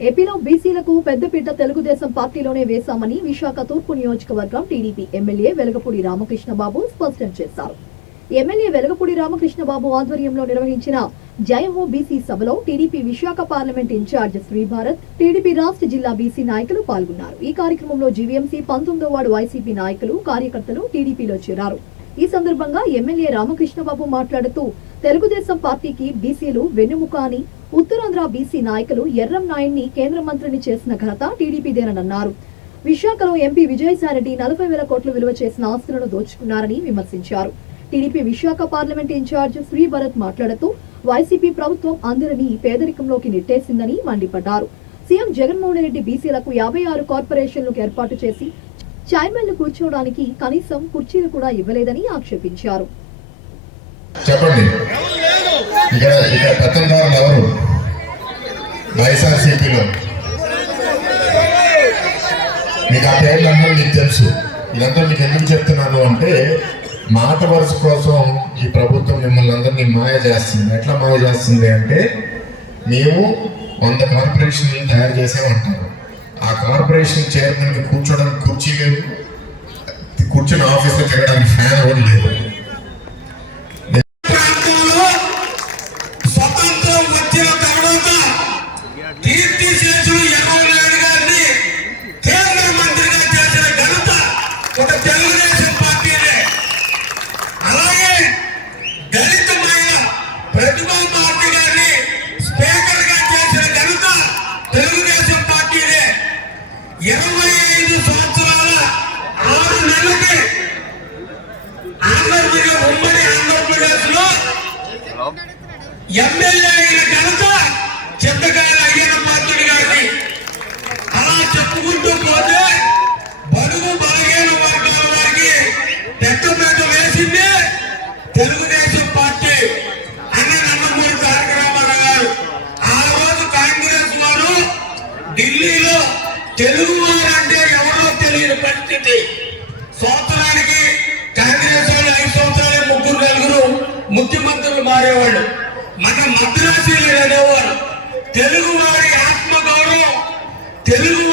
ఏపీలో బీసీలకు పెద్దపీట తెలుగుదేశం పార్టీలోనే వేశామని విశాఖ తూర్పు నియోజకవర్గం టీడీపీ ఎమ్మెల్యే వెలగపూడి రామకృష్ణబాబు స్పష్టం చేశారు. ఎమ్మెల్యే వెలగపూడి రామకృష్ణబాబు ఆధ్వర్యంలో నిర్వహించిన జయహో బీసీ సభలో TDP Visakha parliament incharge Sribharat, TDP రాష్ట్ర జిల్లా బీసీ నాయకులు పాల్గొన్నారు. ఈ కార్యక్రమంలో జీవీఎంసీ 19వ వార్డు వైసీపీ నాయకులు, కార్యకర్తలు టీడీపీలో చేరారు. ఈ సందర్భంగా ఎమ్మెల్యే రామకృష్ణబాబు మాట్లాడుతూ తెలుగుదేశం పార్టీకి బీసీలు వెన్నెముక అని, ఉత్తరాంధ్ర బీసీ నాయకులు ఎర్రం నాయుడిని కేంద్ర మంత్రిని చేసిన ఘనత టీడీపీదేనన్నారు. విశాఖలో ఎంపీ విజయసాయిరెడ్డి 40,000 కోట్లు విలువ చేసిన ఆస్తులను దోచుకున్నారని విమర్శించారు. TDP Visakha parliament incharge Sribharat మాట్లాడుతూ వైసీపీ ప్రభుత్వం అందరినీ పేదరికంలోకి నెట్టేసిందని మండిపడ్డారు. సీఎం జగన్మోహన్ రెడ్డి బీసీలకు 56 కార్పొరేషన్లకు ఏర్పాటు చేసి చైర్మన్లు కూర్చోవడానికి కనీసం కుర్చీలు కూడా ఇవ్వలేదని ఆక్షేపించారు. చెప్పండి, ఇక్కడ పెత్తందారులు ఎవరు? వైఎస్ఆర్సీపీలో మీకు ఆ పేర్లన్నీ మీకు తెలుసు. ఇదంతా మీకు ఎందుకు చెప్తున్నాను అంటే, మాట వరుస కోసం ఈ ప్రభుత్వం మిమ్మల్ని అందరినీ మాయ చేస్తుంది. ఎట్లా మాయ చేస్తుంది అంటే, మేము 100 కార్పొరేషన్లు తయారు చేసామంటారు. ఆ కార్పొరేషన్ చైర్మన్కి కూర్చోడానికి కుర్చీ లేదు, కూర్చొని ఆఫీస్లో తిరగడానికి ఫ్యాన్ కూడా లేదు. ప్రతిభా పార్టీ గారిని స్పీకర్ గా చేసిన ఘనత తెలుగుదేశం పార్టీనే. 25 సంవత్సరాల 6 నెలలకి ఉమ్మడి ఆంధ్రప్రదేశ్ లో ఎమ్మెల్యే అయిన ఘనత చింతకాయల అయ్యన్న పాత్రుడి గారిని. అలా చెప్పుకుంటూ పోతే బడుగు బలహీన వర్గాల వారికి పెద్దపేట వేసింది తెలుగుదేశం పార్టీ. ఢిల్లీలో తెలుగు వారు అంటే ఎవరో తెలియని పరిస్థితి. సంవత్సరానికి కాంగ్రెస్ వాళ్ళు 5 సంవత్సరాలు 3-4 ముఖ్యమంత్రులు మారేవాళ్ళు. మన మద్రాసీలు అనేవారు. తెలుగు వారి ఆత్మగౌరవం, తెలుగు